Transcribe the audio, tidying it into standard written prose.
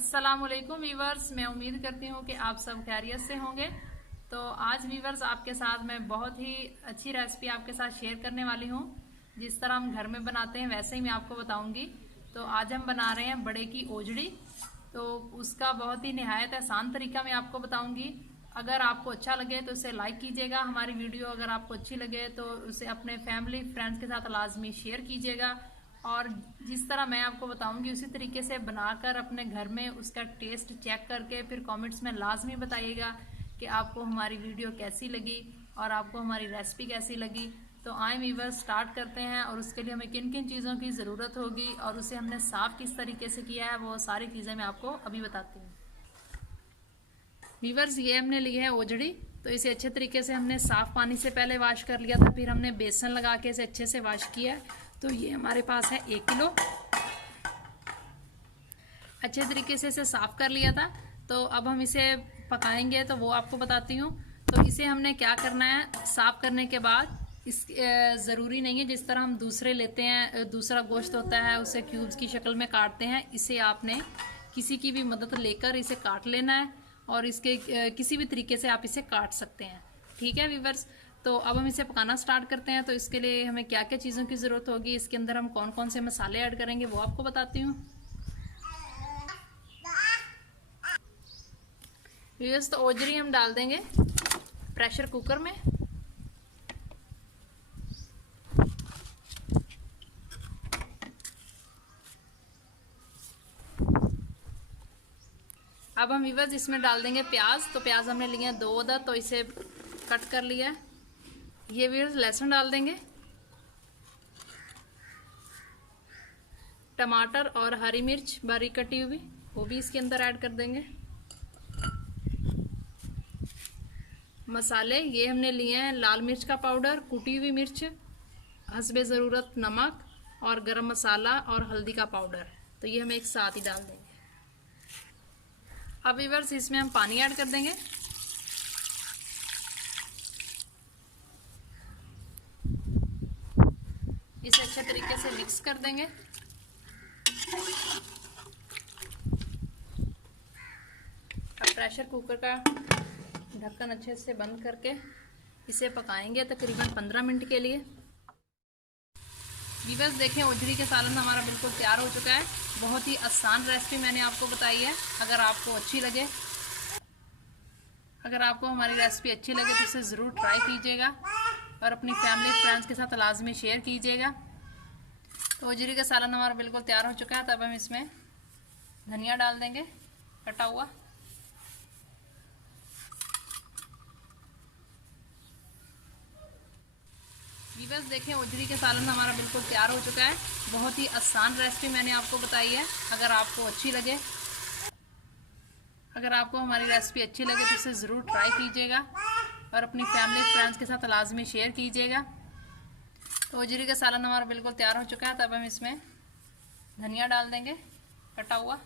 अस्सलामुअलैकुम वीवर्स, मैं उम्मीद करती हूँ कि आप सब खैरियत से होंगे। तो आज वीवर्स आपके साथ मैं बहुत ही अच्छी रेसिपी आपके साथ शेयर करने वाली हूँ। जिस तरह हम घर में बनाते हैं वैसे ही मैं आपको बताऊंगी। तो आज हम बना रहे हैं बड़े की ओजड़ी। तो उसका बहुत ही निहायत आसान तरीका मैं आपको बताऊंगी। अगर आपको अच्छा लगे तो उसे लाइक कीजिएगा। हमारी वीडियो अगर आपको अच्छी लगे तो उसे अपने फैमिली फ्रेंड्स के साथ लाजमी शेयर कीजिएगा। और जिस तरह मैं आपको बताऊंगी उसी तरीके से बनाकर अपने घर में उसका टेस्ट चेक करके फिर कमेंट्स में लाजमी बताइएगा कि आपको हमारी वीडियो कैसी लगी और आपको हमारी रेसिपी कैसी लगी। तो आए वीवर स्टार्ट करते हैं। और उसके लिए हमें किन किन चीज़ों की ज़रूरत होगी और उसे हमने साफ़ किस तरीके से किया है वो सारी चीज़ें मैं आपको अभी बताती हूँ। वीवर्स, ये हमने ली है ओजड़ी। तो इसे अच्छे तरीके से हमने साफ पानी से पहले वॉश कर लिया था, फिर हमने बेसन लगा के इसे अच्छे से वॉश किया है। तो ये हमारे पास है 1 किलो। अच्छे तरीके से इसे साफ कर लिया था। तो अब हम इसे पकाएंगे तो वो आपको बताती हूँ। तो इसे हमने क्या करना है, साफ करने के बाद इस ज़रूरी नहीं है जिस तरह हम दूसरे लेते हैं, दूसरा गोश्त होता है उसे क्यूब्स की शक्ल में काटते हैं। इसे आपने किसी की भी मदद लेकर इसे काट लेना है और इसके किसी भी तरीके से आप इसे काट सकते हैं। ठीक है वीवर्स, तो अब हम इसे पकाना स्टार्ट करते हैं। तो इसके लिए हमें क्या क्या चीज़ों की ज़रूरत होगी, इसके अंदर हम कौन कौन से मसाले ऐड करेंगे वो आपको बताती हूँ। वीवर्स, तो ओजरी हम डाल देंगे प्रेशर कुकर में। अब हम वीवर्स इसमें डाल देंगे प्याज। तो प्याज हमने लिए हैं 2 अदद, तो इसे कट कर लिया है। ये वीवर्स लहसुन डाल देंगे, टमाटर और हरी मिर्च बारीक कटी हुई वो भी इसके अंदर ऐड कर देंगे। मसाले ये हमने लिए हैं लाल मिर्च का पाउडर, कुटी हुई मिर्च, हस्बे ज़रूरत नमक और गरम मसाला और हल्दी का पाउडर। तो ये हम एक साथ ही डाल देंगे। अब वीवर्स इसमें हम पानी ऐड कर देंगे। इसे अच्छे तरीके से मिक्स कर देंगे। अब प्रेशर कुकर का ढक्कन अच्छे से बंद करके इसे पकाएंगे तकरीबन 15 मिनट के लिए। वीवर्स देखें, ओजड़ी के सालन हमारा बिल्कुल तैयार हो चुका है। बहुत ही आसान रेसिपी मैंने आपको बताई है। अगर आपको अच्छी लगे, अगर आपको हमारी रेसिपी अच्छी लगे तो इसे ज़रूर ट्राई कीजिएगा और अपनी फैमिली फ्रेंड्स के साथ लाजमी शेयर कीजिएगा। तो ओजड़ी का सालन हमारा बिल्कुल तैयार हो चुका है। तब हम इसमें धनिया डाल देंगे कटा हुआ। वीवर्स देखें, ओजड़ी के सालन हमारा बिल्कुल तैयार हो चुका है। बहुत ही आसान रेसिपी मैंने आपको बताई है। अगर आपको अच्छी लगे, अगर आपको हमारी रेसिपी अच्छी लगे तो इसे ज़रूर ट्राई कीजिएगा और अपनी फैमिली फ्रेंड्स के साथ लाजमी शेयर कीजिएगा। तो ओजड़ी का सालन हमारा बिल्कुल तैयार हो चुका है। तब हम इसमें धनिया डाल देंगे कटा हुआ।